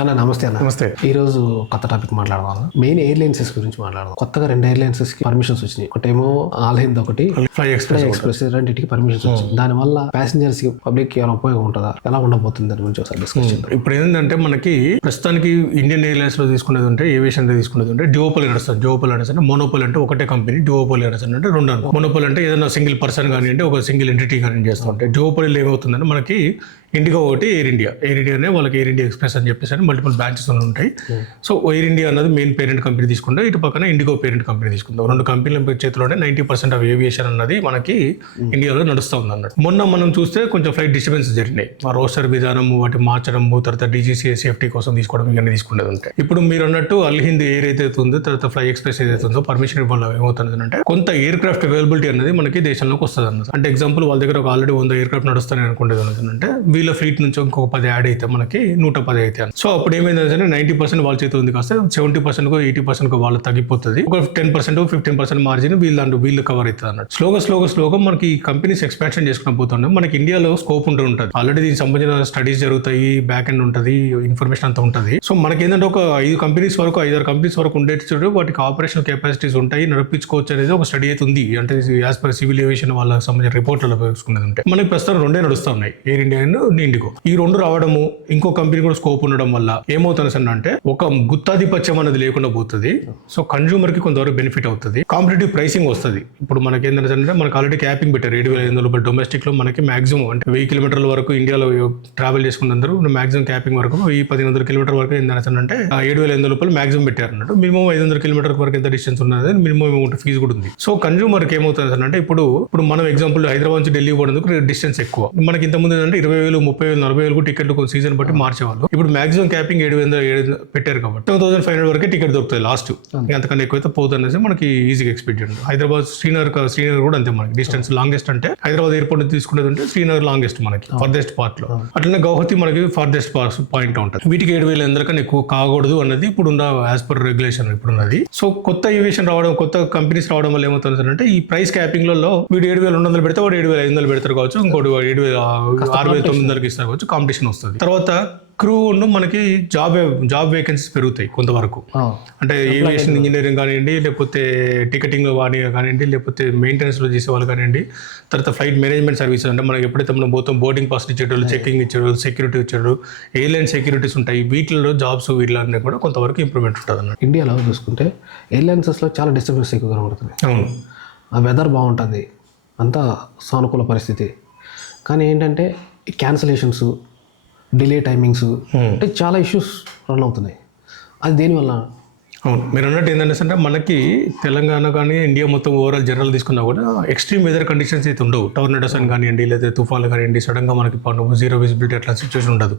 అన్న నమస్తే అన్న. నమస్తే. ఈ రోజు కొత్త టాపిక్ మాట్లాడదాం. మెయిన్ ఎయిర్లైన్సెస్ గురించి మాట్లాడదాం. కొత్తగా 2 ఎయిర్లైన్సెస్ కి పర్మిషన్స్ వచ్చినాయి. ఒకటేమో ఆల్ హింద్, ఒకటి ఫ్లై ఎక్స్ప్రెస్. రెండింటికి పర్మిషన్స్ వచ్చింది. దాని వల్ల ప్యాసింజర్స్ కి, పబ్లిక్ కి ఏమైనా ఉపయోగం ఉంటుందా, ఎలా ఉండబోతుంది దాని గురించి ఒకసారి డిస్కస్ చేద్దాం. ఇప్పుడు ఏంటంటే మనకి ప్రస్తుతానికి ఇండియన్ ఎయిర్లైన్స్ లో తీసుకునేది ఉంటే, ఏవియేషన్ లో తీసుకునేది ఉంటే డ్యూఓపోలీ నడుస్తుంది. డ్యూఓపోలీ అంటే మోనోపోలీ అంటే ఒకటే కంపెనీ, డ్యూఓపోలీ అంటే రెండు అనుకో. మోనోపోలీ అంటే ఏదైనా సింగిల్ పర్సన్ కానివ్వండి, ఒక సింగిల్ ఎంటిటీ కానీ చేస్తూ ఉంటాయి. డ్యూఓపోలీలో ఏమవుతుందంటే మనకి ఇండిగో ఒకటి, ఎయిర్ ఇండియానే వాళ్ళకి ఎయిర్ ఇండియా ఎక్స్ప్రెస్ అని చెప్పేసి మల్టిపుల్ బ్రాంచెస్ ఉంటాయి. సో ఎయిర్ ఇండియా అన్నది మెయిన్ పేరెంట్ కంపెనీ తీసుకుంటే, ఇటు పక్కన ఇండిగో పేరెంట్ కంపెనీ తీసుకుందాం. రెండు కంపెనీల చేతిలోనే 90% ఆఫ్ ఏవియేషన్ అన్నది మనకి ఇండియాలో నడుస్తూ ఉంది అన్నట్టు. మొన్న మనం చూస్తే కొంచెం ఫ్లైట్ డిస్టర్బెన్స్ జరిగినాయి. ఆ రోస్టర్ విధానం వాటి మార్చడము, తర్వాత డీజీసీ సేఫ్టీ కోసం తీసుకోవడం ఇవన్నీ తీసుకునేది ఉంటాయి. ఇప్పుడు మీరు అన్నట్టు అల్ హింద్ ఎయిర్ అయితే ఉందో, తర్వాత ఫ్లై ఎక్స్ప్రెస్ ఏదైతే ఉందో పర్మిషన్ ఇవ్వడం ఏమవుతుంది అంటే కొంత ఎయిర్ క్రాఫ్ట్ అవైలబిలిటీ అనేది మనకి దేశంలోకి వస్తుంది అన్నది. అంటే ఎగ్జాంపుల్ వాళ్ళ దగ్గర ఒక ఆల్రెడీ 100 ఎయిర్ క్రాఫ్ట్ నడుస్తాయని అనుకుంటుంది అంటే వీళ్ళ ఫ్లీట్ నుంచి ఇంకొక 10 యాడ్ అయితే మనకి 110 అయితే. సో అప్పుడు ఏమైందంటే 90% వాళ్ళ చేతి ఉంది కాస్తే 70% 80% వాళ్ళు తగ్గిపోతుంది. ఒక 10% 15% మార్జిన్ వీళ్ళు కవర్ అవుతుంది అన్నట్టు. స్లోగా మనకి కంపెనీస్ ఎక్స్పాన్షన్ చేసుకుని పోతుండే మనకి ఇండియాలో స్కోప్ ఉంటుంది. ఆల్రెడీ దీనికి సంబంధించిన స్టడీస్ జరుగుతాయి, బ్యాక్ ఎండ్ ఉంటుంది, ఇన్ఫర్మేషన్ అంతా ఉంటుంది. సో మనకి ఏంటంటే ఒక 5 కంపెనీస్ వరకు 5-6 కంపెనీస్ వరకు ఉండేటప్పుడు వాటికి ఆపరేషనల్ కెపాసిటీస్ ఉంటాయి, నడిపించుకోవచ్చు అనేది ఒక స్టడీ అయితే ఉంది. అంటే యాజ్ పర్ సివిల్ ఏవియేషన్ వాళ్ళకి సంబంధించిన రిపోర్ట్లలో చూసుకునేది ఉంటే మనకి ప్రస్తుతం 2 నడుస్తూ ఉన్నాయి, ఎయిర్ ఇండియా అండ్ ఇండిగో. ఈ 2 రావడము, ఇంకో కంపెనీ కూడా స్కోప్ ఉండడం వల్ల ఏమవుతుంది అంటే ఒక గుత్తాధిపత్యం అనేది లేకుండా పోతుంది. సో కన్జ్యూమర్ కి కొంతవరకు బెనిఫిట్ అవుతుంది, కాంపిటేటివ్ ప్రైసింగ్ వస్తుంది. ఇప్పుడు మనకి ఏంటంటే మనకి ఆల్రెడీ క్యాపింగ్ పెట్టారు 7,500. డొమెస్టిక్ లో మనకి మాక్సిమం అంటే 1000 కిలోమీటర్ల వరకు ఇండియాలో ట్రావెల్ చేసుకున్నందరూ మాక్సిమం క్యాపింగ్ వరకు 1000-1500 కిలోమీటర్ వరకు ఏంటంటే 7,500 రూపాయలు మాక్సిమం పెట్టారు అన్నట్టు. మినిమం 500 కిలోమీటర్ వరకు ఎంత డిస్టెన్స్ ఉన్నది మినిమం అమౌంట్ ఫీజు కూడా ఉంది. సో కన్జ్యూమర్ కి ఏమవుతుంది అంటే ఇప్పుడు మనం ఎగ్జాంపుల్ హైదరాబాద్ నుంచి ఢిల్లీ పోవడానికి డిస్టెన్స్ ఎక్కువ. మనకి ఇంతకుముందు ఏంటంటే 20,000, 30,000, 40,000 టికెట్లు కొంచెం సీజన్ బట్టి మార్చేవాళ్ళు. ఇప్పుడు మాక్సిమం క్యాపింగ్ 7,000 పెట్టారు కాబట్టి 2,500 వరకే టికెట్ దొరుకుతుంది లాస్ట్. అంతకన్నా ఎక్కువైతే పోతుందనేసి మనకి ఈజీగా ఎక్స్పెక్ట్ చేయండి. హైదరాబాద్ శ్రీనగర్ కూడా అంతే. మనకి డిస్టెన్స్ లాంగెస్ట్ అంటే హైదరాబాద్ ఎయిర్పోర్ట్ నుంచి తీసుకునేది ఉంటే శ్రీనగర్ లాంగెస్ట్ మనకి ఫర్దెస్ట్ పార్ట్ లో. అట్లనే గౌహతి మనకి ఫర్దెస్ట్ పాయింట్ ఉంటుంది. వీటికి 7,000 ఎందుకన్నా ఎక్కువ కాకూడదు అన్నది ఇప్పుడు ఉన్న యాజ్ పర్ రెగ్యులేషన్ ఇప్పుడు ఉన్నది. సో కొత్త ఏవియేషన్ రావడం, కొత్త కంపెనీస్ రావడం వల్ల ఏమవుతుంది అంటే ఈ ప్రైస్ క్యాపింగ్లలో వీడు 7,200 పెడితే వాడు 7,500 పెడతారు కావచ్చు, ఇంకోటి 6,900 ఇస్తారు కావచ్చు. కాంపిటీషన్ వస్తుంది. తర్వాత క్రూ మనకి జాబ్ వేకెన్సీస్ పెరుగుతాయి కొంతవరకు. అంటే ఏవియేషన్ ఇంజనీరింగ్ కానివ్వండి, లేకపోతే టికెటింగ్ కానివ్వండి, లేకపోతే మెయింటెనెన్స్ లో చేసే వాళ్ళు కానివ్వండి, తర్వాత ఫ్లైట్ మేనేజ్మెంట్ సర్వీసెస్ అంటే మనకి ఎప్పుడైతే మనం పోతాం బోర్డింగ్ పాస్ ఇచ్చేటోళ్ళు, చెకింగ్ ఇచ్చేవాళ్ళు, సెక్యూరిటీ ఇచ్చేవాళ్ళు, ఎయిర్లైన్ సెక్యూరిటీస్ ఉంటాయి. వీటిలో జాబ్స్ వీటిలన్నీ కూడా కొంతవరకు ఇంప్రూవ్మెంట్ ఉంటుంది అన్నమాట. ఇండియాలో చూసుకుంటే ఎయిర్లైన్సెస్ లో చాలా డిస్టర్బెన్స్ ఎక్కువ కనబడుతుంది. అవును, ఆ వెదర్ బాగుంటుంది, అంతా సానుకూల పరిస్థితి. కానీ ఏంటంటే క్యాన్సిలేషన్స్, డిలే టైమింగ్స్ అంటే చాలా ఇష్యూస్ రన్ అవుతున్నాయి. అది దేనివల్ల? అవును, మీరు అన్నట్టు ఏంటంటే మనకి తెలంగాణ కానీ ఇండియా మొత్తం ఓవరాల్ జనరల్ తీసుకున్నా కూడా ఎక్స్ట్రీమ్ వెదర్ కండిషన్స్ అయితే ఉండవు. టోర్నడోస్ అని కానివ్వండి, లేదా తుఫాన్లు కానివ్వండి, సడన్గా మనకి జీరో విజిబిలిటీ అట్లా సిచ్యువేషన్ ఉండదు.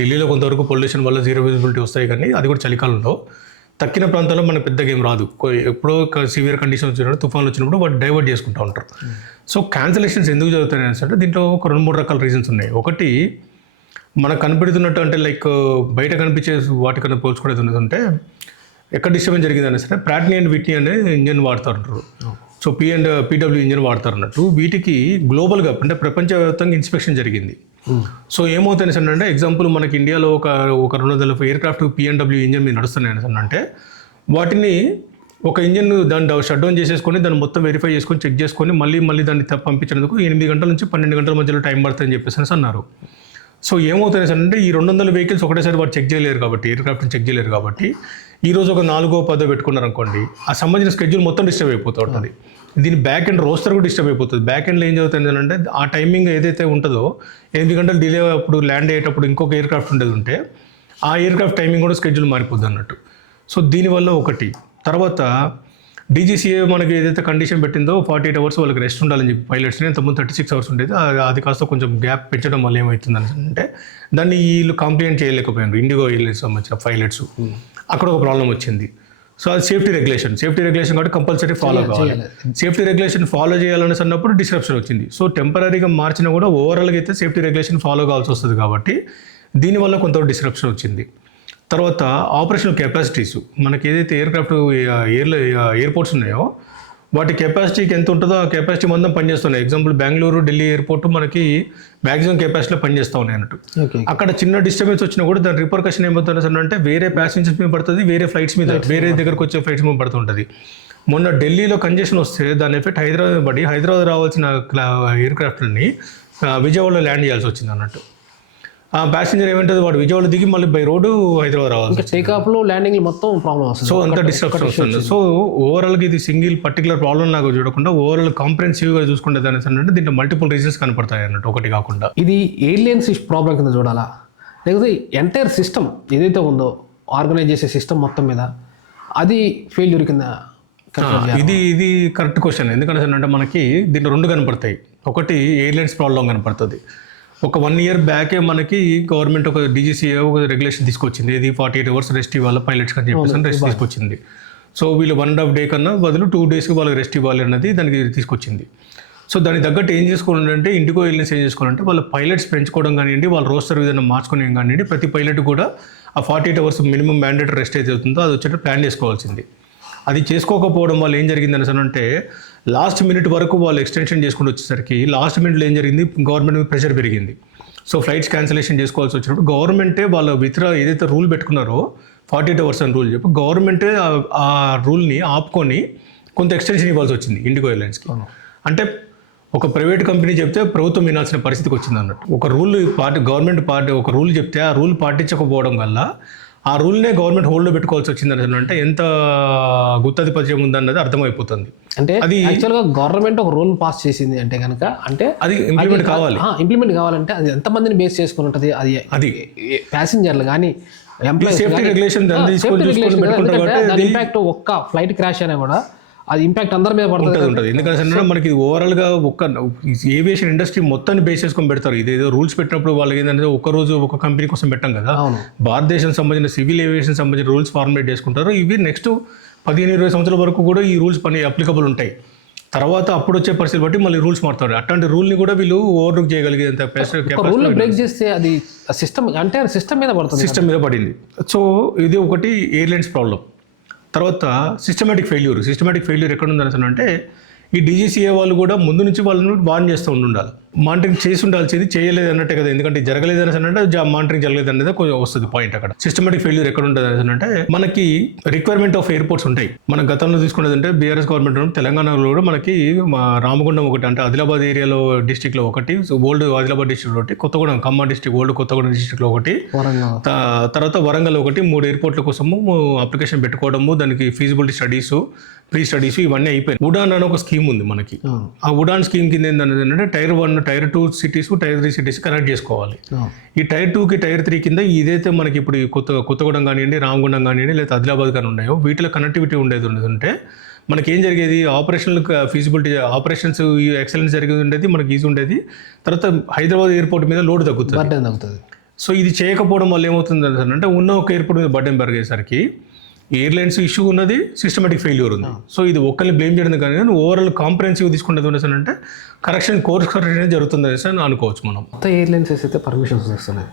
ఢిల్లీలో కొంతవరకు పొల్యూషన్ వల్ల జీరో విజిబిలిటీ వస్తాయి, కానీ అది కూడా చలికాలంలో. తక్కిన ప్రాంతాల్లో మనకు పెద్ద గేమ్ రాదు. ఎప్పుడో సివియర్ కండిషన్ వచ్చినప్పుడు, తుఫాన్లు వచ్చినప్పుడు వాటి డైవర్ట్ చేసుకుంటూ ఉంటారు. సో క్యాన్సిలేషన్స్ ఎందుకు జరుగుతాయి అంటే దీంట్లో ఒక 2-3 రకాల రీజన్స్ ఉన్నాయి. ఒకటి మనకు కనిపెడుతున్నట్టు అంటే లైక్ బయట కనిపించే వాటికన్నా పోల్చుకునేది ఉన్నదంటే ఎక్కడ డిస్టర్బెన్స్ జరిగిందని సరే ప్రాట్నీ అండ్ విట్నీ అనే ఇంజన్ వాడుతారు. సో పీడబ్ల్యూ ఇంజన్ వాడతారు అన్నట్టు. వీటికి గ్లోబల్గా అంటే ప్రపంచవ్యాప్తంగా ఇన్స్పెక్షన్ జరిగింది. సో ఏమవుతుంది సార్ అంటే ఎగ్జాంపుల్ మనకి ఇండియాలో ఒక 200 ఎయిర్ క్రాఫ్ట్ పిఎన్డబ్ల్యూ ఇంజన్ మీద నడుస్తున్నాయి సార్ అంటే వాటిని ఒక ఇంజన్ దాన్ని షట్ డౌన్ చేసేసుకొని దాన్ని మొత్తం వెరిఫై చేసుకొని చెక్ చేసుకొని మళ్ళీ దాన్ని పంపించినందుకు 8 గంటల నుంచి 12 గంటల మధ్యలో టైం పడుతుందని చెప్పేసి అన్నారు. సో ఏమవుతుంది సార్ అంటే ఈ 200 వెహికల్స్ ఒకటేసారి వాడు చెక్ చేయలేరు కాబట్టి, ఎయిర్ క్రాఫ్ట్ని చెక్ చేయలేరు కాబట్టి ఈరోజు ఒక 4-10 పెట్టుకున్నారు అనుకోండి, ఆ సంబంధించిన స్కెడ్యూల్ మొత్తం డిస్టర్బ్ అయిపోతూ ఉంటుంది. దీని బ్యాక్ ఎండ్ రోస్టర్ కూడా డిస్టర్బ్ అయిపోతుంది. బ్యాక్ ఎండ్లో ఏం జరుగుతుంది అంటే ఆ టైమింగ్ ఏదైతే ఉంటుందో 8 గంటలు డిలే అప్పుడు ల్యాండ్ అయ్యేటప్పుడు ఇంకొక ఎయిర్ క్రాఫ్ట్ ఉండేది ఉంటే ఆ ఎయిర్ క్రాఫ్ట్ టైమింగ్ కూడా స్కెడ్యూల్ మారిపోద్ది అన్నట్టు. సో దీనివల్ల ఒకటి. తర్వాత డీజీసీఏ మనకి ఏదైతే కండిషన్ పెట్టిందో 48 అవర్స్ వాళ్ళకి రెస్ట్ ఉండాలని చెప్పి పైలట్స్ని, ఇంతకుముందు 36 అవర్స్ ఉండేది. అది కాస్త కొంచెం గ్యాప్ పెంచడం వల్ల ఏమవుతుంది అంటే దాన్ని వీళ్ళు కంప్లైంట్ చేయలేకపోయారు ఇండిగో ఎయిర్లైన్స్ సంబంధించిన పైలట్స్. అక్కడ ఒక ప్రాబ్లం వచ్చింది. సో అది సేఫ్టీ రెగ్యులేషన్ కాబట్టి కంపల్సరీ ఫాలో కావాలి. సేఫ్టీ రెగ్యులేషన్ ఫాలో చేయాలని అన్నప్పుడు డిస్రప్షన్ వచ్చింది. సో టెంపరీగా మార్చినా కూడా ఓవరాల్గా అయితే సేఫ్టీ రెగ్యులేషన్ ఫాలో కావాల్సి వస్తుంది కాబట్టి దీనివల్ల కొంత డిస్రప్షన్ వచ్చింది. తర్వాత ఆపరేషనల్ కెపాసిటీస్ మనకి ఏదైతే ఎయిర్క్రాఫ్ట్ ఎయిర్పోర్ట్స్ ఉన్నాయో వాటి కెపాసిటీకి ఎంత ఉంటుందో ఆ కెపాసిటీ మొత్తం పనిచేస్తున్నాయి. ఎగ్జాంపుల్ బెంగళూరు, ఢిల్లీ ఎయిర్పోర్ట్ మనకి మ్యాక్సిమం కెపాసిటీలో పనిచేస్తూ ఉన్నాయి అన్నట్టు. ఓకే. అక్కడ చిన్న డిస్టర్బెన్స్ వచ్చినా కూడా దాని రిపర్కషన్ ఏమవుతుంది అంటే వేరే ప్యాసింజర్స్ మీద పడుతుంది, వేరే ఫ్లైట్స్ మీద, వేరే దగ్గరకు వచ్చే ఫ్లైట్స్ మీద పడుతుంటుంది. మొన్న ఢిల్లీలో కంజెషన్ వస్తే దాని ఎఫెక్ట్ హైదరాబాద్ పడి హైదరాబాద్ రావాల్సిన ఎయిర్ క్రాఫ్ట్ని విజయవాడలో ల్యాండ్ చేయాల్సి వచ్చింది అన్నట్టు. ఆ ప్యాసింజర్ ఏమంటుంది, వాడు విజయవాడ దిగి మళ్ళీ బై రోడ్డు హైదరాబాద్ రావాలి. ఇంకా టేకాఫ్లో ల్యాండింగ్ మొత్తం ప్రాబ్లం వస్తుంది. సో అంత డిస్ట్రప్షన్ వస్తుంది. సో ఓవరాల్గా ఇది సింగిల్ పర్టికులర్ ప్రాబ్లం లాగా చూడకుండా ఓవరాల్ కాంప్రహెన్సివ్గా చూసుకుంటే దాని అంటే దీంట్లో మల్టిపుల్ రీజన్స్ కనపడతాయి అన్నట్టు, ఒకటి కాకుండా. ఇది ఎయిర్లైన్స్ ప్రాబ్లం కింద చూడాలా, లేకపోతే ఎంటైర్ సిస్టమ్ ఏదైతే ఉందో ఆర్గనైజ్ చేసే సిస్టమ్ మొత్తం మీద అది ఫెయిల్యూర్ కింద? ఇది కరెక్ట్ క్వశ్చన్. ఎందుకంటే అంటే మనకి దీంట్లో రెండు కనపడతాయి. ఒకటి ఎయిర్లైన్స్ ప్రాబ్లం కనపడుతుంది. ఒక 1 year బ్యాకే మనకి గవర్నమెంట్ ఒక DGCA ఒక రెగ్యులేషన్ తీసుకొచ్చింది. ఇది 48 hours రెస్ట్ ఇవ్వాలి పైలట్స్ అని చెప్పేసి రెస్ట్ తీసుకొచ్చింది. సో వీళ్ళు 1.5 day కన్నా బదులు 2 daysకి వాళ్ళకి రెస్ట్ ఇవ్వాలి అన్నది దానికి తీసుకొచ్చింది. సో దానికి తగ్గట్టు ఏం చేసుకోవాలంటే ఇండిగో ఎయిర్లైన్స్ ఏం చేసుకోవాలంటే వాళ్ళ పైలట్స్ పెంచుకోవడం కానివ్వండి, వాళ్ళ రోస్టర్ విధానం మార్చుకోవడం కానివ్వండి, ప్రతి పైలట్ కూడా ఆ 48 hours మినిమం మ్యాండేటరీ రెస్ట్ అయితే అవుతుందో అది వచ్చేటప్పుడు ప్లాన్ చేసుకోవాల్సింది. అది చేసుకోకపోవడం వల్ల ఏం జరిగింది అంటే లాస్ట్ మినిట్ వరకు వాళ్ళు ఎక్స్టెన్షన్ చేసుకుంటూ వచ్చేసరికి లాస్ట్ మినిట్లో ఏం జరిగింది, గవర్నమెంట్ మీద ప్రెషర్ పెరిగింది. సో ఫ్లైట్స్ క్యాన్సిలేషన్ చేసుకోవాల్సి వచ్చినప్పుడు గవర్నమెంటే వాళ్ళ ఏదైతే రూల్ పెట్టుకున్నారో 48 hours అని రూల్ చెప్పి గవర్నమెంటే ఆ రూల్ని ఆపుకొని కొంత ఎక్స్టెన్షన్ ఇవ్వాల్సి వచ్చింది ఇండిగో ఎయిర్లైన్స్కి. అంటే ఒక ప్రైవేట్ కంపెనీ చెప్తే ప్రభుత్వం వినాల్సిన పరిస్థితికి వచ్చింది అన్నట్టు. ఒక రూల్ గవర్నమెంట్ ఒక రూల్ చెప్తే ఆ రూల్ పాటించకపోవడం వల్ల ఆ రూల్నే గవర్నమెంట్ హోల్డ్లో పెట్టుకోవాల్సి వచ్చింది అంటే ఎంత గుత్తాధిపత్యం ఉందన్నది అర్థమైపోతుంది. అంటే అది యాక్చువల్గా గవర్నమెంట్ ఒక రూల్ పాస్ చేసింది అంటే కనుక అంటే అది ఇంప్లిమెంట్ కావాలి. ఇంప్లిమెంట్ కావాలంటే అది ఎంతమందిని బేస్ చేసుకుని ఉంటుంది, అది ప్యాసింజర్లు కానీ ఎంప్లాయీస్ ఇంపాక్ట్ ఒక్క ఫ్లైట్ క్రాష్ అయినా కూడా అది ఇంపాక్ట్ అందరి మీద ఉంటుంది. ఎందుకంటే మనకి ఓవరాల్గా ఒక్క ఏవియేషన్ ఇండస్ట్రీ మొత్తాన్ని బేస్ చేసుకొని పెడతారు. ఇదేదో రూల్స్ పెట్టినప్పుడు వాళ్ళకి ఏంటంటే ఒక రోజు ఒక కంపెనీ కోసం పెట్టాం కదా, భారతదేశం సంబంధించిన సివిల్ ఏవియేషన్ సంబంధించిన రూల్స్ ఫార్ములేట్ చేసుకుంటారు. ఇవి నెక్స్ట్ 15-20 సంవత్సరాల వరకు కూడా ఈ రూల్స్ పని అప్లికబుల్ ఉంటాయి. తర్వాత అప్పుడు వచ్చే పరిస్థితి బట్టి మళ్ళీ రూల్స్ మారుతారు. అట్లాంటి రూల్ని కూడా వీళ్ళు ఓవర్లుక్ చేయగలిగేంత రూల్ బ్రేక్ చేస్తే అది సిస్టమ్ అంటే సిస్టమ్ మీద పడుతుంది, సిస్టమ్ మీద పడింది. సో ఇది ఒకటి ఎయిర్లైన్స్ ప్రాబ్లం. తర్వాత సిస్టమేటిక్ ఫెయిల్యూర్ ఎక్కడ ఉందని అంటే ఈ DGCA వాళ్ళు కూడా ముందు నుంచి వాళ్ళని వార్న్ చేస్తూ ఉండాలి. మానిటరింగ్ చేసి ఉండాల్సింది చేయలేదు అన్నట్టే కదా. ఎందుకంటే జరగలేదు అని అంటే మానిటరింగ్ జరగలేదు అనేది వస్తుంది పాయింట్. అక్కడ సిస్టమేటిక్ ఫెయిల్యూర్ ఎక్కడ ఉంటుంది అంటే మనకి రిక్వైర్మెంట్ ఆఫ్ ఎయిర్పోర్ట్స్ ఉంటాయి. మన గతంలో తీసుకున్నది అంటే BRS గవర్నమెంట్ తెలంగాణలో కూడా మనకి రామగుండం ఒకటి, అంటే ఆదిలాబాద్ ఏరియాలో డిస్టిక్లో ఒకటి, ఓల్డ్ ఆదిలాబాద్ డిస్టిక్ ఒకటి, కొత్తగూడెం ఖమ్మం డిస్టిక్ ఓల్డ్ కొత్తగూడెం డిస్టిక్లో ఒకటి, తర్వాత వరంగల్ ఒకటి, 3 ఎయిర్పోర్ట్ల కోసము అప్లికేషన్ పెట్టుకోవడము, దానికి ఫీజిబిలిటీ స్టడీస్, ప్రీ స్టడీస్ ఇవన్నీ అయిపోయాయి. ఉడాన్ అని ఒక స్కీమ్ ఉంది మనకి. ఆ ఉడాన్ స్కీమ్ కింద ఏంటంటే Tier 1, Tier 2 cities, Tier 3 cities connect చేసుకోవాలి. ఈ Tier 2కి Tier 3 కింద ఇదైతే మనకి ఇప్పుడు కొత్తగూడెం కానివ్వండి, రామగుండం కానివ్వండి, లేదా ఆదిలాబాద్ కానీ ఉన్నాయో వీటిలో కనెక్టివిటీ ఉండేది అంటే మనకి ఏం జరిగేది, ఆపరేషనల్ ఫీజిబిలిటీ ఆపరేషన్స్ ఎక్సలెన్స్ జరిగేది ఉండేది, మనకి ఈజీ ఉండేది. తర్వాత హైదరాబాద్ ఎయిర్పోర్ట్ మీద లోడ్ తగ్గుతుంది. సో ఇది చేయకపోవడం వల్ల ఏమవుతుంది అంటే ఉన్న ఒక ఎయిర్పోర్ట్ మీద బర్డెన్ పెరిగేసరికి ఎయిర్లైన్స్ ఇష్యూ ఉన్నది, సిస్టమేటిక్ ఫెయిల్యూర్ ఉంది. సో ఇది ఒక్కరిని బ్లేమ్ చేయడం కానీ ఓవరాల్ కాంప్రహెన్సివ్ తీసుకునేది అంటే కోర్స్ కరెక్షన్ జరుగుతుంది అనేసి అనుకోవచ్చు మనం. కొత్త ఎయిర్లైన్స్ అయితే పర్మిషన్స్ వస్తున్నాయి,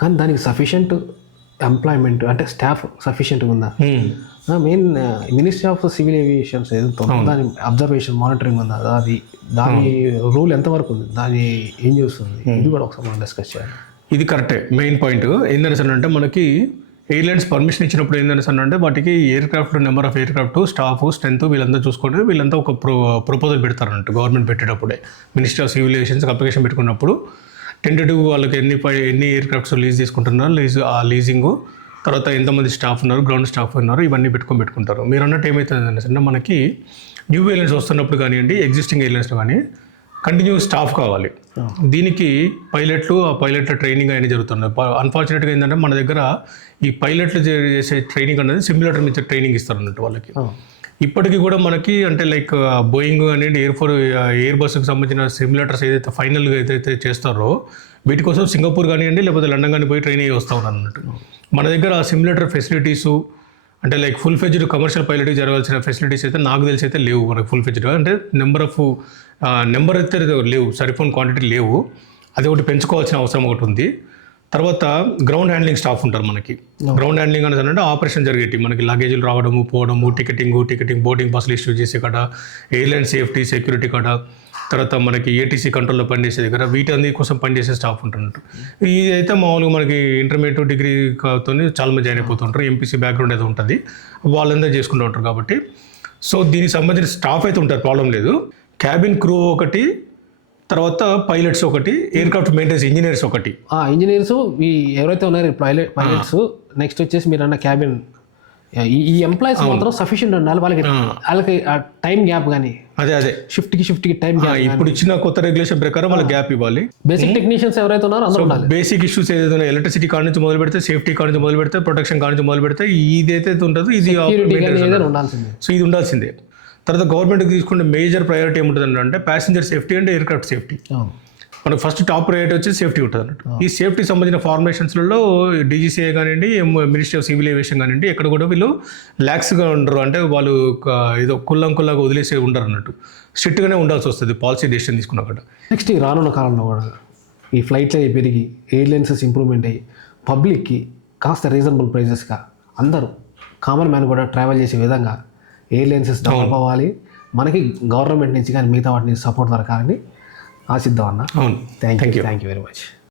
కానీ దానికి సఫిషియంట్ ఎంప్లాయ్మెంట్ అంటే స్టాఫ్ సఫిషియంట్గా ఉందా? Main ministry of civil aviations ఏదో దాని అబ్జర్వేషన్ మానిటరింగ్ ఉందా? దాని రూల్ ఎంతవరకు ఉంది, దాన్ని ఏం చేస్తుంది, ఇది కూడా ఒకసారి మనం డిస్కస్ చేయాలి. ఇది కరెక్టే మెయిన్ పాయింట్. ఏంటంటే అంటే మనకి ఎయిర్లైన్స్ పర్మిషన్ ఇచ్చినప్పుడు ఏంటంటే వాటికి aircraft, number of aircraft, staff, strength వీళ్ళంతా చూసుకొని వీళ్ళంతా ఒక ప్రపోజల్ పెడతారంట గవర్నమెంట్ పెట్టేటప్పుడే. మినిస్ట్రీ ఆఫ్ సివిల్ ఏవియేషన్స్కి అప్లికేషన్ పెట్టుకున్నప్పుడు టెంటేటివ్ వాళ్ళకి ఎన్ని ఎయిర్క్రాఫ్ట్స్ లీజ్ తీసుకుంటున్నారు, ఆ లీజింగు, తర్వాత ఎంతమంది స్టాఫ్ ఉన్నారు, గ్రౌండ్ స్టాఫ్ ఉన్నారు, ఇవన్నీ పెట్టుకుంటారు. మీరు అన్నట్టు ఏమవుతుంది మనకి న్యూ ఎయిర్లైన్స్ వస్తున్నప్పుడు కానివ్వండి, ఎగ్జిస్టింగ్ ఎయిర్లైన్స్లో కానీ కంటిన్యూ స్టాఫ్ కావాలి. దీనికి ఆ పైలట్ల ట్రైనింగ్ అనేది జరుగుతుంది. అన్ఫార్చునేట్గా ఏంటంటే మన దగ్గర ఈ పైలట్లు చేసే ట్రైనింగ్ అనేది సిమ్యులేటర్ మీద ట్రైనింగ్ ఇస్తారు అన్నట్టు వాళ్ళకి. ఇప్పటికీ కూడా మనకి అంటే లైక్ బోయింగ్ అనేది ఎయిర్ బస్సుకి సంబంధించిన సిమ్యులేటర్స్ ఏదైతే ఫైనల్గా ఏదైతే చేస్తారో వీటి కోసం సింగపూర్ కానివ్వండి లేకపోతే లండన్ కానీ పోయి ట్రైన్ అయ్యి వస్తూ ఉన్నారు అన్నట్టు. మన దగ్గర ఆ సిమ్యులేటర్ ఫెసిలిటీసు అంటే లైక్ ఫుల్ ఫెజ్డ్ కమర్షియల్ పైలట్కి జరగాల్సిన ఫెసిలిటీస్ అయితే నాకు తెలిసి అయితే లేవు మనకి ఫుల్ ఫెజ్డ్గా. అంటే నెంబర్ అయితే లేవు, సరిపోని క్వాంటిటీ లేవు. అది ఒకటి పెంచుకోవాల్సిన అవసరం ఒకటి ఉంది. తర్వాత గ్రౌండ్ హ్యాండ్లింగ్ స్టాఫ్ ఉంటారు మనకి. గ్రౌండ్ హ్యాండ్లింగ్ అనేది అంటే ఆపరేషన్ జరిగేటి మనకి లగేజీలు రావడము పోవడము, టికెటింగ్ బోర్డింగ్ పాస్లు ఇష్యూ చేసే కాడ, ఎయిర్లైన్ సేఫ్టీ సెక్యూరిటీ కాడ, తర్వాత మనకి ఏటీసీ కంట్రోల్లో పనిచేసే దగ్గర వీటన్ని కోసం పనిచేసే స్టాఫ్ ఉంటున్నట్టు. ఇదైతే మామూలుగా మనకి ఇంటర్మీడియట్ డిగ్రీతో చాలా మంది జాయిన్ అయిపోతుంటారు. ఎంపీసీ బ్యాక్గ్రౌండ్ అయితే ఉంటుంది, వాళ్ళందరూ చేసుకుంటూ ఉంటారు కాబట్టి. సో దీనికి సంబంధించిన స్టాఫ్ అయితే ఉంటారు, ప్రాబ్లం లేదు. క్యాబిన్ క్రూ ఒకటి, తర్వాత పైలట్స్ ఒకటి, ఎయిర్క్రాఫ్ట్ మెయింటెనెన్స్ ఇంజనీర్స్ ఒకటి. ఇంజనీర్స్ ఎవరైతే ఉన్నారో పైలట్స్, నెక్స్ట్ వచ్చేసి మీరు అన్న క్యాబిన్, ఈ ఎంప్లాయీస్ మాత్రం సఫిషియెంట్ ఉండాలి. వాళ్ళకి టైం గ్యాప్ కానీ అదే షిఫ్ట్కి టైం గ్యాప్. ఇప్పుడు ఇచ్చిన కొత్త రెగ్యులేషన్ ప్రకారం వాళ్ళకి గ్యాప్ ఇవ్వాలి. బేసిక్ టెక్నీషియన్స్ ఎవరైతే ఉన్నారో అందరూ ఉండాలి. బేసిక్ ఇష్యూస్ ఏదైనా ఎలక్ట్రిసిటీ కాడ నుంచి మొదలు పెడితే, సేఫ్టీ కాడ నుంచి మొదలు పెడితే, ప్రొటెక్షన్ కాడ నుంచి మొదలు పెడితే, ఇదైతే ఉంటుందో ఇది ఉండాల్సిందే. సో ఇది ఉండాల్సిందే. తర్వాత గవర్నమెంట్కి తీసుకునే మేజర్ ప్రయారిటీ ఏముంటుంది అంటే passenger safety and aircraft safety. మనకు ఫస్ట్ టాప్ ప్రయారిటీ వచ్చి సేఫ్టీ ఉంటుంది అన్నట్టు. ఈ సేఫ్టీ సంబంధించిన ఫార్మేషన్స్లలో డీజీసీఏ కానివ్వండి, మినిస్ట్రీ ఆఫ్ సివిల్ ఏవియేషన్ కానివ్వండి, ఎక్కడ కూడా వీళ్ళు ల్యాక్స్గా ఉండరు. అంటే వాళ్ళు ఏదో కుల్లంకుల్లాగా వదిలేసి ఉండరు అన్నట్టు. స్ట్రిక్ట్గానే ఉండాల్సి వస్తుంది పాలసీ డెసిషన్ తీసుకున్నక్కడ. నెక్స్ట్ ఈ రానున్న కాలంలో కూడా ఈ ఫ్లైట్లు అవి పెరిగి, ఎయిర్లైన్సెస్ ఇంప్రూవ్మెంట్ అయ్యి, పబ్లిక్కి కాస్త రీజనబుల్ ప్రైజెస్గా అందరూ కామన్ మ్యాన్ కూడా ట్రావెల్ చేసే విధంగా ఎయిర్లైన్సెస్ డెవలప్ అవ్వాలి. మనకి గవర్నమెంట్ నుంచి కానీ మిగతా వాటి నుంచి సపోర్ట్ దొరకాలని ఆశిద్దాం అన్న. అవును, థ్యాంక్ యూ వెరీ మచ్.